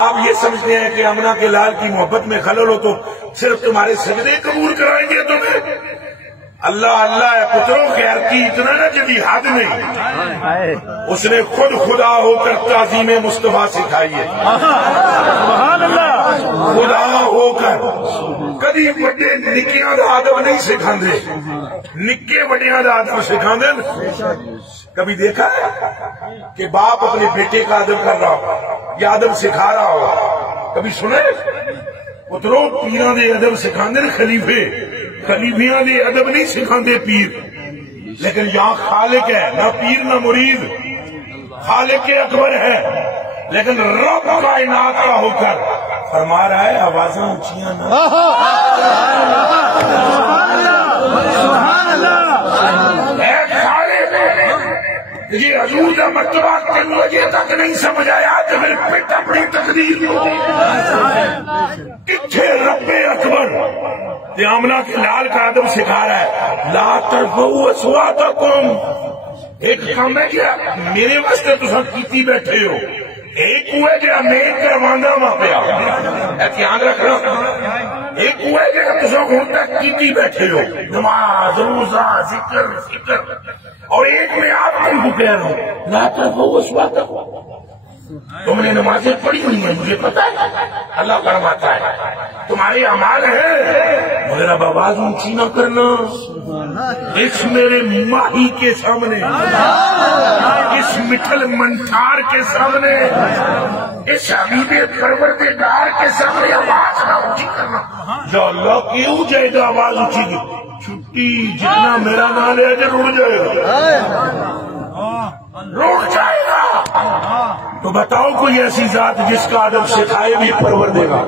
آپ یہ سمجھتے ہیں کہ امنا کے لال کی محبت میں خلل ہو تو صرف تمہارے سجدے قبول کرائیں گے تمہیں؟ اللہ اللہ ہے پتروں، خیر کی اتنا نہ جبھی حد نہیں، اس نے خود خدا ہو کر تعظیم مصطفیٰ سکھائی ہے، خدا ہو کر کدی بڑے نکیاں دا ادب نہیں سکھاندے، نکے بڑیاں دا ادب سکھاندے۔ کبھی دیکھا ہے کہ باپ اپنے بیٹے کا ادب کر رہا ہو یا ادب سکھا رہا ہو؟ کبھی سنے؟ پتروں پیراں دے ادب سکھاندے خلیفے، خلیفیاں دے ادب نہیں سکھاندے پیر۔ لیکن یہاں خالق ہے، نہ پیر نہ مرید، خالق اکبر ہے، لیکن رب کائنات کا ہو کر فرما رہا ہے آوازیں اونچیاں نہ۔ یہ حضور کا مرتبہ تین بجے تک نہیں سمجھ آیا تو پھر پٹ اپنی تقریر کتھے رب اکبر آمنہ کے لال کا ادب سکھا رہا ہے، لا ترفعوا اصواتکم۔ ایک کام ہے کیا میرے واسطے تساں کیتی بیٹھے ہو، ایک ہوا جڑا میں کروانا وہاں پہ دھیان رکھنا، ایک ہوا جڑا تساں ہن تک کیتی بیٹھے ہو، نماز روزہ ذکر فکر، اور ایک میں آپ کو کہہ رہا ہوں لا ترفعوا اصواتکم۔ تم نے نمازیں پڑھی ہوئی ہیں مجھے پتا ہے، اللہ فرماتا ہے تمہارے اعمال ہیں مگر اب آواز اونچی نہ کرنا اس میرے ماہی کے سامنے، اس مٹھل منٹار کے سامنے، اس حبیب پروردگار کے سامنے آواز نہ اونچی کرنا۔ یا اللہ کیوں جائے گا آواز اونچی کی؟ چھٹی جتنا میرا نام لے جائے رڑ جائے گا، روٹ جائے گا۔ تو بتاؤ کوئی ایسی ذات جس کا ادب سکھائے بھی پروردگار۔